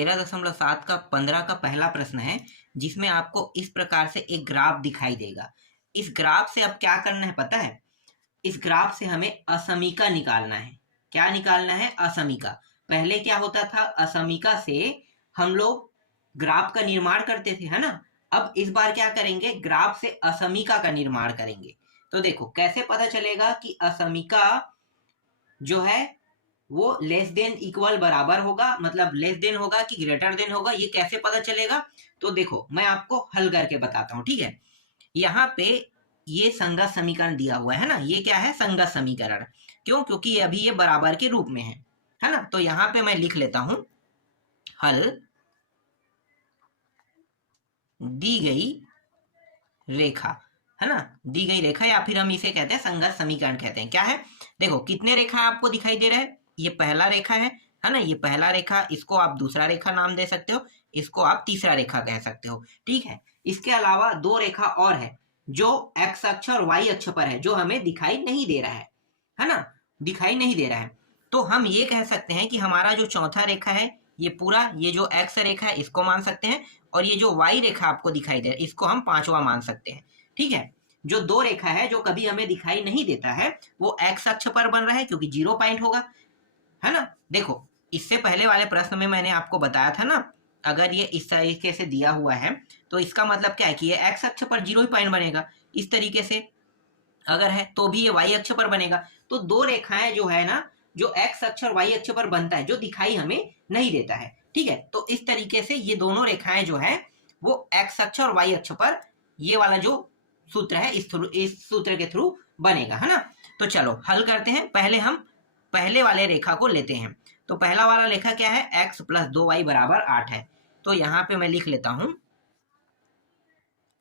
13.7 का 15 का पहला प्रश्न है, जिसमें आपको इस प्रकार से एक ग्राफ दिखाई देगा। इस ग्राफ से अब क्या करना है पता है? इस ग्राफ से हमें असमीका निकालना है। क्या निकालना है? असमीका। पहले क्या होता था? असमीका से हम लोग ग्राफ का निर्माण करते थे, है ना। अब इस बार क्या करेंगे? ग्राफ से असमीका का निर्माण करेंगे। तो देखो कैसे पता चलेगा कि असमीका जो है वो लेस देन इक्वल बराबर होगा, मतलब लेस देन होगा कि ग्रेटर देन होगा, ये कैसे पता चलेगा? तो देखो मैं आपको हल करके बताता हूँ, ठीक है। यहाँ पे ये संगत समीकरण दिया हुआ है ना, ये क्या है? संगत समीकरण। क्यों? क्योंकि अभी ये बराबर के रूप में है ना। तो यहाँ पे मैं लिख लेता हूं, हल दी गई रेखा, है ना। दी गई रेखा, या फिर हम इसे कहते हैं संगत समीकरण कहते हैं। क्या है? देखो कितने रेखा आपको दिखाई दे रहा है? ये पहला रेखा है ना। ये पहला रेखा, इसको आप दूसरा रेखा नाम दे सकते हो, इसको आप तीसरा रेखा कह सकते हो, ठीक है। इसके अलावा दो रेखा और है जो एक्स अक्ष और वाई अक्ष पर है, जो हमें दिखाई नहीं दे रहा है ना, दिखाई नहीं दे रहा है। तो हम ये कह सकते हैं कि हमारा जो चौथा रेखा है, ये पूरा, ये जो एक्स रेखा है इसको मान सकते हैं, और ये जो वाई रेखा आपको दिखाई दे रहा है इसको हम पांचवा मान सकते हैं, ठीक है। जो दो रेखा है जो कभी हमें दिखाई नहीं देता है, वो एक्स अक्ष पर बन रहा है क्योंकि 0 पॉइंट होगा, है ना। देखो इससे पहले वाले प्रश्न में मैंने आपको बताया था ना, अगर ये इस तरीके से दिया हुआ है तो इसका मतलब क्या है कि ये एक्स अक्ष पर 0 ही पॉइंट बनेगा। इस तरीके से अगर है तो भी ये वाई अक्ष पर बनेगा। तो दो रेखाएं जो है ना, जो एक्स अक्ष और वाई अक्ष पर बनता है, जो दिखाई हमें नहीं देता है, ठीक है। तो इस तरीके से ये दोनों रेखाएं जो है वो एक्स अक्ष और वाई अक्ष पर, ये वाला जो सूत्र है इस सूत्र के थ्रू बनेगा, है ना। तो चलो हल करते हैं। पहले हम पहले वाले रेखा को लेते हैं। तो पहला वाला रेखा क्या है? x प्लस 2y बराबर 8 है। तो यहां पे मैं लिख लेता हूं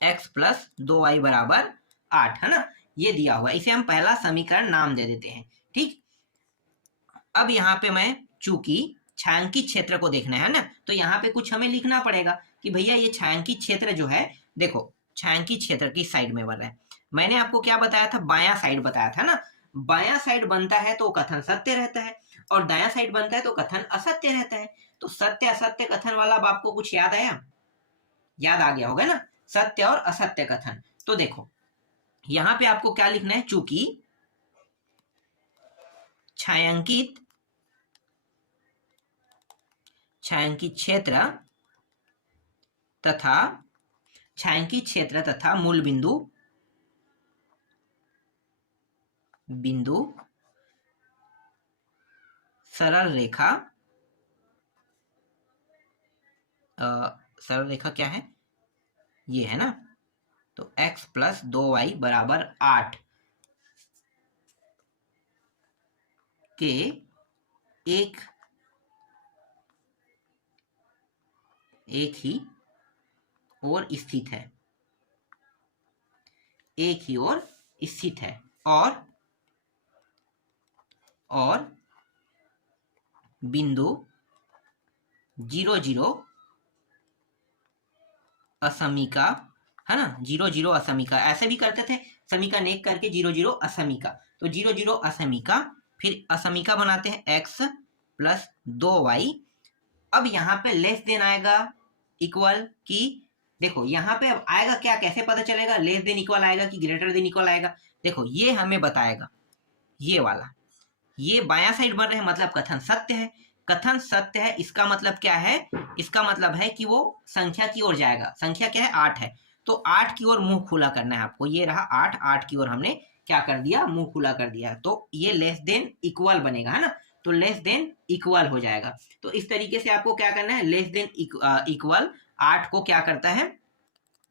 x प्लस 2y बराबर 8, है ना। ये दिया हुआ है, इसे हम पहला समीकरण नाम दे देते हैं, ठीक। अब यहाँ पे मैं, चूंकि छायांकित क्षेत्र को देखना है ना, तो यहाँ पे कुछ हमें लिखना पड़ेगा कि भैया ये छायांकित क्षेत्र जो है, देखो छायांकित क्षेत्र की साइड में बन रहा है। मैंने आपको क्या बताया था? बायां साइड बताया था ना। बायां साइड बनता है तो कथन सत्य रहता है, और दायां साइड बनता है तो कथन असत्य रहता है। तो सत्य असत्य कथन वाला अब आपको कुछ याद आया? याद आ गया होगा ना, सत्य और असत्य कथन। तो देखो यहां पे आपको क्या लिखना है? चूंकि छायांकित छायांकित क्षेत्र तथा मूल बिंदु सरल रेखा क्या है? ये है ना। तो x प्लस 2y बराबर 8 के एक ही ओर स्थित है, एक ही ओर स्थित है, और बिंदु 0 0 असमीका, है ना। 0 0 असमीका, ऐसे भी करते थे, समीका नेक करके 0 0 असमीका। तो 0 0 असमीका, फिर असमीका बनाते हैं x प्लस 2y। अब यहाँ पे लेस देन आएगा इक्वल की, देखो यहाँ पे अब आएगा क्या, कैसे पता चलेगा? लेस देन इक्वल आएगा कि ग्रेटर देन इक्वल आएगा? देखो ये हमें बताएगा, ये वाला, ये बायां साइड बन रहे हैं, मतलब कथन सत्य है। कथन सत्य है, इसका मतलब क्या है? इसका मतलब है कि वो संख्या की ओर जाएगा। संख्या क्या है? 8 है। तो 8 की ओर मुंह खुला करना है आपको। ये रहा 8, 8 की ओर हमने क्या कर दिया? मुंह खुला कर दिया। तो ये लेस देन इक्वल बनेगा, है ना। तो लेस देन इक्वल हो जाएगा। तो इस तरीके से आपको क्या करना है? लेस देन इक्वल 8 को क्या करता है?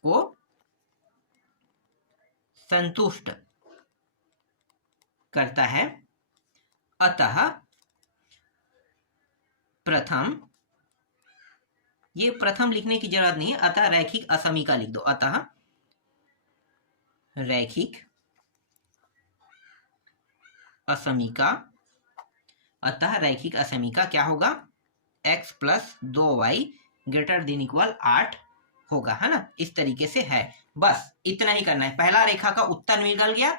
वो संतुष्ट करता है। अतः प्रथम, ये प्रथम लिखने की जरूरत नहीं है, अतः रैखिक असमीका लिख दो। अतः रैखिक असमीका, अतः रैखिक असमीका क्या होगा? x plus 2y greater than equal 8 होगा, है ना। इस तरीके से है, बस इतना ही करना है। पहला रेखा का उत्तर निकल गया,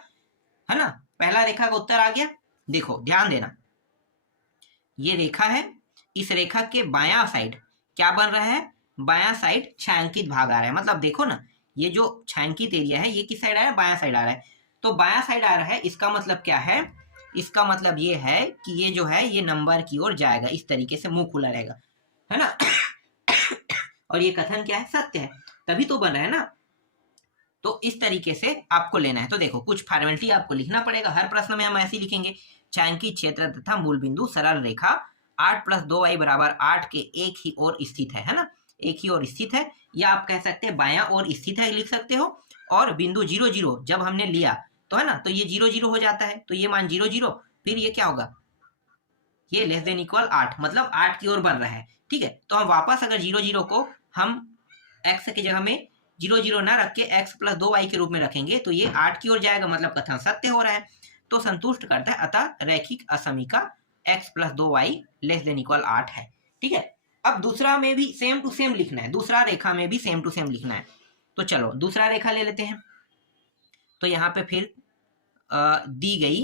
है ना। पहला रेखा का उत्तर आ गया। देखो ध्यान देना, ये रेखा है, इस रेखा के बायां साइड क्या बन रहा है, बायां साइड छायांकित भाग आ रहा है। मतलब देखो ना, ये जो छायांकित एरिया है ये किस साइड आ रहा है, बायां साइड आ रहा है। तो बायां साइड आ रहा है, इसका मतलब क्या है, इसका मतलब ये है कि ये जो है ये नंबर की ओर जाएगा, इस तरीके से मुंह खुला रहेगा, है ना। और ये कथन क्या है, सत्य है, तभी तो बन रहा है ना। तो इस तरीके से आपको लेना है। तो देखो कुछ फॉर्मेलिटी आपको लिखना पड़ेगा, हर प्रश्न में हम ऐसे ही लिखेंगे। छायांकित क्षेत्र तथा मूल बिंदु सरल रेखा 8 + 2y = 8 के एक ही ओर स्थित है ना, एक ही ओर स्थित है, या आप कह सकते हैं बायां ओर स्थित है लिख सकते हो। और बिंदु 0 0 जब हमने लिया तो है ना, तो ये 0 0 हो जाता है, तो ये मान 0 0, फिर ये क्या होगा, ये <= 8, मतलब 8 की ओर बन रहा है। ठीक है, तो हम वापस अगर 0 0 को हम x की जगह में 0 0 ना रख के x + 2y के रूप में रखेंगे तो ये 8 की ओर जाएगा, मतलब कथन सत्य हो रहा है, तो संतुष्ट करता है। अतः रैखिक असमीका x + 2y <= 8 है। ठीक है, अब दूसरा में भी सेम टू सेम लिखना है, दूसरा रेखा में भी सेम टू सेम लिखना है। तो चलो दूसरा रेखा ले लेते हैं। तो यहाँ पे फिर दी गई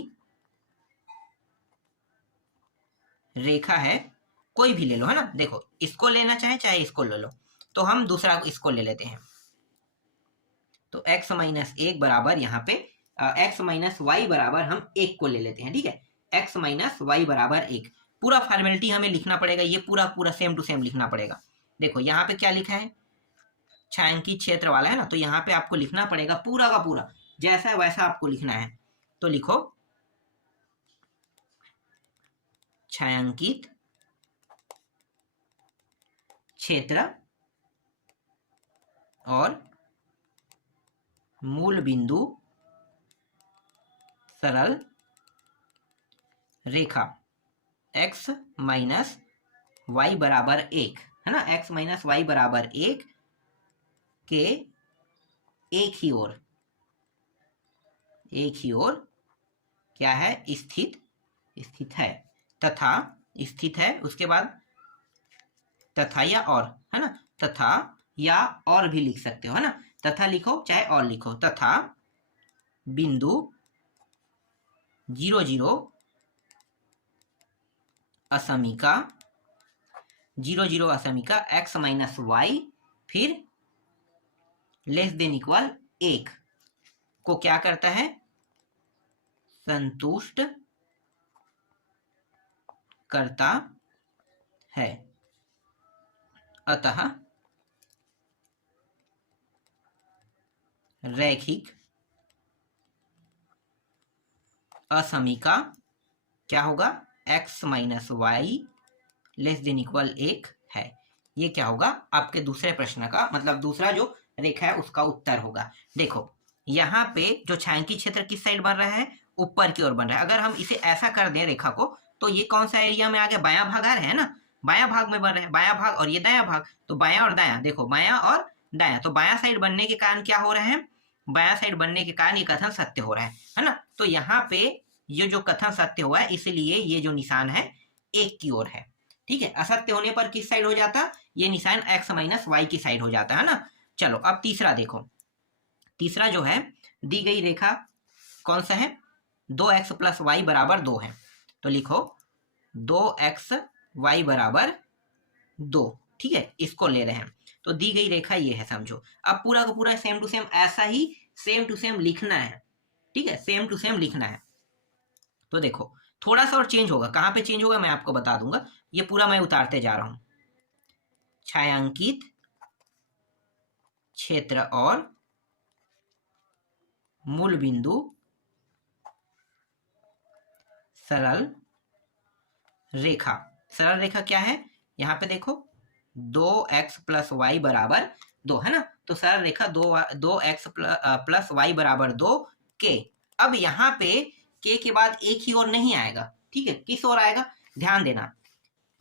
रेखा है, कोई भी ले लो, है ना। देखो इसको लेना चाहे इसको ले लो, तो हम दूसरा इसको ले लेते हैं। तो x - 1 बराबर यहाँ पे x - y बराबर हम 1 को ले लेते हैं। ठीक है, x - y बराबर 1, पूरा फॉर्मेलिटी हमें लिखना पड़ेगा, ये पूरा पूरा सेम टू सेम लिखना पड़ेगा। देखो यहाँ पे क्या लिखा है, छायांकित क्षेत्र वाला है ना, तो यहाँ पे आपको लिखना पड़ेगा पूरा का पूरा, जैसा है वैसा आपको लिखना है। तो लिखो छायांकित क्षेत्र और मूल बिंदु सरल रेखा x - y बराबर 1, है ना, x - y बराबर 1 के एक ही ओर क्या है, स्थित है, तथा स्थित है, उसके बाद तथा या और, है ना, तथा या और भी लिख सकते हो, है ना, तथा लिखो चाहे और लिखो, तथा बिंदु 0 0 असमीका 0 0 असमीका x - y फिर <= 1 को क्या करता है, संतुष्ट करता है। अतः रैखिक असमीका क्या होगा, x - y <= 1 है। ये क्या होगा, आपके दूसरे प्रश्न का मतलब दूसरा जो रेखा है उसका उत्तर होगा। देखो यहाँ पे जो छायांकित क्षेत्र किस साइड बन रहा है, ऊपर की ओर बन रहा है। अगर हम इसे ऐसा कर दें रेखा को, तो ये कौन सा एरिया में आ गया, बायां भाग आ रहा है ना, बायां भाग में बन रहा है, बायां भाग और ये दायां भाग, तो बायां और दायां, देखो बायां और दायां, तो बायां साइड बनने के कारण क्या हो रहा है, बायां साइड बनने के कारण ये कथन सत्य हो रहा है ना। तो यहाँ पे ये जो कथन सत्य हुआ है, इसलिए ये जो निशान है 1 की ओर है। ठीक है, असत्य होने पर किस साइड हो जाता, ये निशान x - y की साइड हो जाता है ना। चलो अब तीसरा देखो, तीसरा जो है दी गई रेखा कौन सा है, 2x + y बराबर 2 है। तो लिखो 2x y बराबर 2। ठीक है, इसको ले रहे हैं, तो दी गई रेखा ये है, समझो। अब पूरा का पूरा सेम टू सेम ऐसा ही सेम टू सेम लिखना है। ठीक है, सेम टू सेम लिखना है। तो देखो थोड़ा सा और चेंज होगा, कहाँ पे चेंज होगा मैं आपको बता दूंगा, ये पूरा मैं उतारते जा रहा हूं। छायांकित क्षेत्र और मूल बिंदु सरल रेखा, सरल रेखा क्या है, यहाँ पे देखो 2x + y बराबर 2, है ना, तो सरल रेखा 2x + y बराबर 2 के। अब यहाँ पे के के बाद एक ही ओर नहीं आएगा, ठीक है, किस ओर आएगा, ध्यान देना,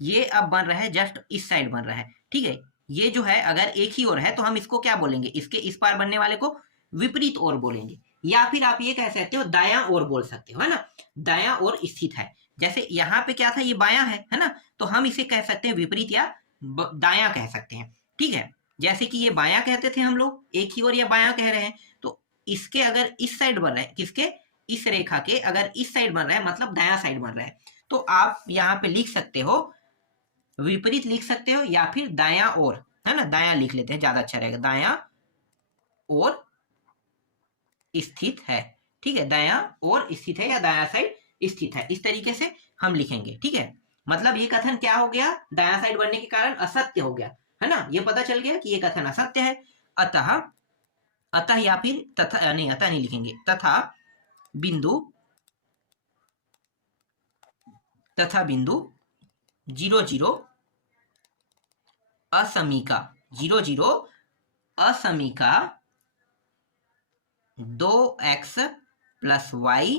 ये अब बन रहा है जस्ट इस साइड बन रहा है। ठीक है, ये जो है अगर एक ही ओर है तो हम इसको क्या बोलेंगे, इसके इस पार बनने वाले को विपरीत ओर बोलेंगे, या फिर आप ये कह सकते हो दायां ओर बोल सकते हो, है ना, दायां ओर स्थित है। जैसे यहाँ पे क्या था, ये बायां है ना, तो हम इसे कह सकते हैं विपरीत या दायां कह सकते हैं। ठीक है, जैसे कि ये बायां कहते थे हम लोग, एक ही ओर या बायां कह रहे हैं, तो इसके अगर इस साइड बन रहा है, किसके, इस रेखा के अगर इस साइड बन रहा है मतलब दायां साइड बन रहा है, तो आप यहाँ पे लिख सकते हो विपरीत लिख सकते हो या फिर दायां ओर, है ना, दायां लिख लेते हैं, ज्यादा अच्छा रहेगा, दायां ओर स्थित है। ठीक है, दायां ओर स्थित है या दायां साइड स्थित है, इस तरीके से हम लिखेंगे। ठीक है, मतलब ये कथन क्या हो गया, दायां साइड बनने के कारण असत्य हो गया, है ना, ये पता चल गया कि ये कथन असत्य है। अतः, अतः या फिर तथा, नहीं अतः नहीं लिखेंगे, तथा बिंदु, तथा बिंदु 0 0 असमीका, 0 0 असमीका 2x प्लस वाई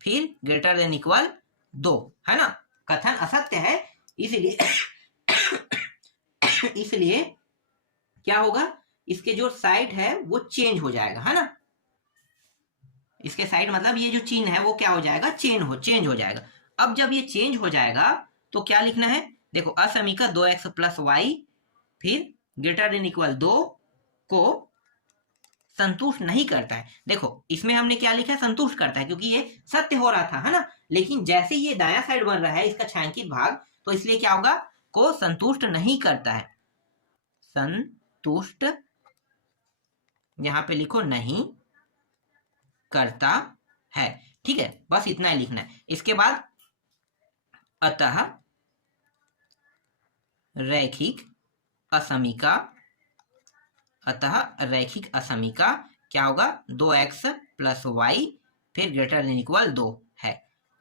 फिर ग्रेटर देन इक्वल 2, है ना, कथन असत्य है, इसलिए इसलिए क्या होगा, इसके जो साइड है वो चेंज हो जाएगा, है ना, इसके साइड मतलब ये जो चिन्ह है वो क्या हो जाएगा, चेंज हो जाएगा। अब जब ये चेंज हो जाएगा तो क्या लिखना है, देखो असमीका 2x प्लस वाई फिर ग्रेटर देन इक्वल 2 को संतुष्ट नहीं करता है। देखो इसमें हमने क्या लिखा है, संतुष्ट करता है, क्योंकि ये सत्य हो रहा था, है ना, लेकिन जैसे ये दायां साइड बन रहा है इसका छायांकित भाग, तो इसलिए क्या होगा, को संतुष्ट नहीं करता है, संतुष्ट यहां पे लिखो नहीं करता है। ठीक है, बस इतना ही लिखना है। इसके बाद अतः रैखिक असमीका, अतः रैखिक असमीका क्या होगा, 2x प्लस वाई फिर ग्रेटर देन इक्वल 2 है।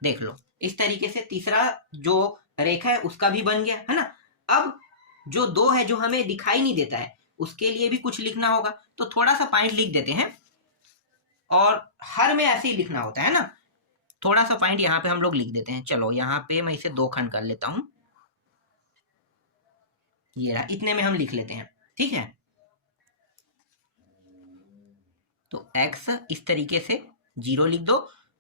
देख लो इस तरीके से तीसरा जो रेखा है उसका भी बन गया, है ना। अब जो 2 है जो हमें दिखाई नहीं देता है उसके लिए भी कुछ लिखना होगा, तो थोड़ा सा पॉइंट लिख देते हैं, और हर में ऐसे ही लिखना होता है ना, थोड़ा सा पॉइंट यहाँ पे हम लोग लिख देते हैं। चलो यहाँ पे मैं इसे 2 खंड कर लेता हूं, ये रहा, इतने में हम लिख लेते हैं। ठीक है, तो x इस तरीके से 0 लिख दो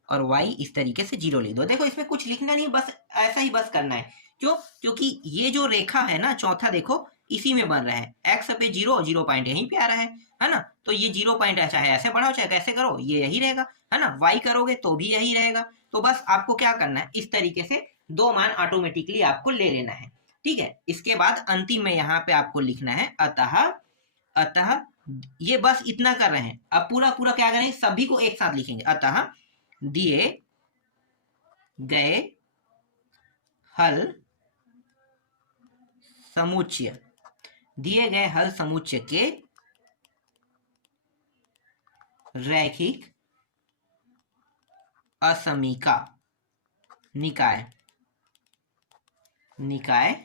और y इस तरीके से 0 लिख दो। देखो इसमें कुछ लिखना नहीं, बस ऐसा ही बस करना है। क्यों, क्योंकि ये जो रेखा है ना चौथा, देखो इसी में बन रहा है, x पे 0 0 पॉइंट यहीं पे आ रहा है ना, तो ये 0 पॉइंट ऐसा है, ऐसे बढ़ाओ चाहे कैसे करो ये यही रहेगा, है ना, y करोगे तो भी यही रहेगा। तो बस आपको क्या करना है, इस तरीके से 2 मान ऑटोमेटिकली आपको ले लेना है। ठीक है, इसके बाद अंतिम में यहाँ पे आपको लिखना है अतः, अतः ये बस इतना कर रहे हैं, अब पूरा पूरा क्या करेंगे, सभी को एक साथ लिखेंगे। अतः दिए गए हल समुच्चय, दिए गए हल समुच्चय के रैखिक असमीका निकाय, निकाय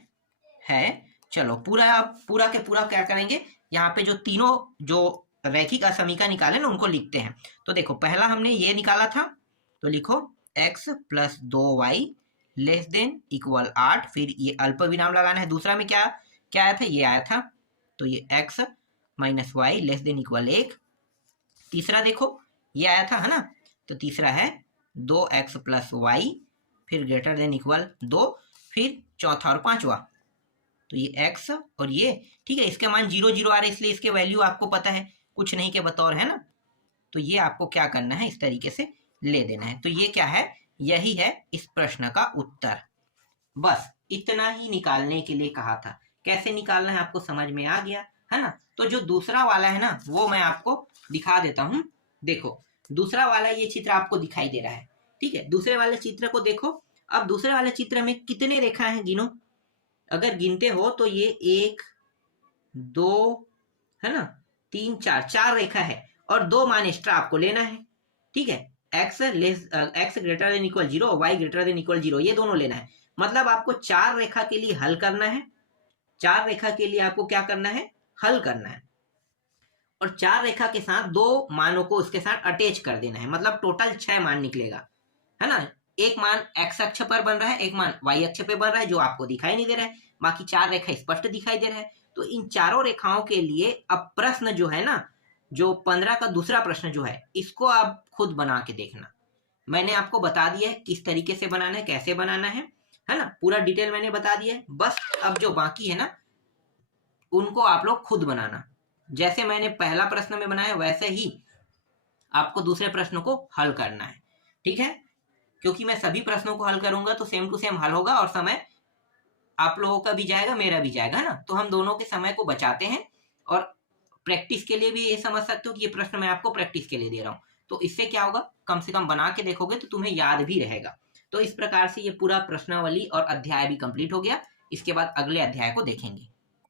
है। चलो पूरा पूरा के पूरा क्या करेंगे, यहाँ पे जो तीनों जो रैखिक असमीका निकाले ना उनको लिखते हैं। तो देखो पहला हमने ये निकाला था, तो लिखो x plus 2y less than equal 8, फिर ये अल्प विराम लगाना है। दूसरा में क्या क्या आया था, ये आया था, तो ये x minus y less than equal 1। तीसरा देखो ये आया था, है ना, तो तीसरा है 2x प्लस वाई फिर ग्रेटर देन इक्वल 2, फिर चौथा और पांचवा, तो ये x और ये, ठीक है, इसके मान 0 0 आ रहे इसलिए इसके वैल्यू आपको पता है कुछ नहीं के बतौर, है ना, तो ये आपको क्या करना है, इस तरीके से ले देना है। तो ये क्या है, यही है इस प्रश्न का उत्तर। बस इतना ही निकालने के लिए कहा था, कैसे निकालना है आपको समझ में आ गया, है ना। तो जो दूसरा वाला है ना वो मैं आपको दिखा देता हूं। देखो दूसरा वाला ये चित्र आपको दिखाई दे रहा है, ठीक है, दूसरे वाले चित्र को देखो। अब दूसरे वाले चित्र में कितने रेखा है गिनो, अगर गिनते हो तो ये 1 2 है ना, 3 4, 4 रेखा है, और 2 मान एक्स्ट्रा आपको लेना है। ठीक है, x greater than equal 0, y greater than equal 0, ये दोनों लेना है। मतलब आपको 4 रेखा के लिए हल करना है, 4 रेखा के लिए आपको क्या करना है, हल करना है, और 4 रेखा के साथ 2 मानों को उसके साथ अटैच कर देना है। मतलब टोटल 6 मान निकलेगा, है ना। एक मान x अक्ष पर बन रहा है, एक मान y अक्ष पे बन रहा है जो आपको दिखाई नहीं दे रहा है, बाकी 4 रेखा स्पष्ट दिखाई दे रहा है। तो इन चारों रेखाओं के लिए अब प्रश्न जो है ना, जो 15 का दूसरा प्रश्न जो है, इसको आप खुद बना के देखना। मैंने आपको बता दिया है किस तरीके से बनाना है, कैसे बनाना है ना, पूरा डिटेल मैंने बता दिया है। बस अब जो बाकी है ना उनको आप लोग खुद बनाना, जैसे मैंने पहला प्रश्न में बनाया वैसे ही आपको दूसरे प्रश्नों को हल करना है। ठीक है, क्योंकि मैं सभी प्रश्नों को हल करूंगा तो सेम टू सेम हल होगा और समय आप लोगों का भी जाएगा, मेरा भी जाएगा, है ना। तो हम दोनों के समय को बचाते हैं, और प्रैक्टिस के लिए भी ये समझ सकते हो कि ये प्रश्न मैं आपको प्रैक्टिस के लिए दे रहा हूँ। तो इससे क्या होगा, कम से कम बना के देखोगे तो तुम्हें याद भी रहेगा। तो इस प्रकार से ये पूरा प्रश्नावली और अध्याय भी कंप्लीट हो गया। इसके बाद अगले अध्याय को देखेंगे।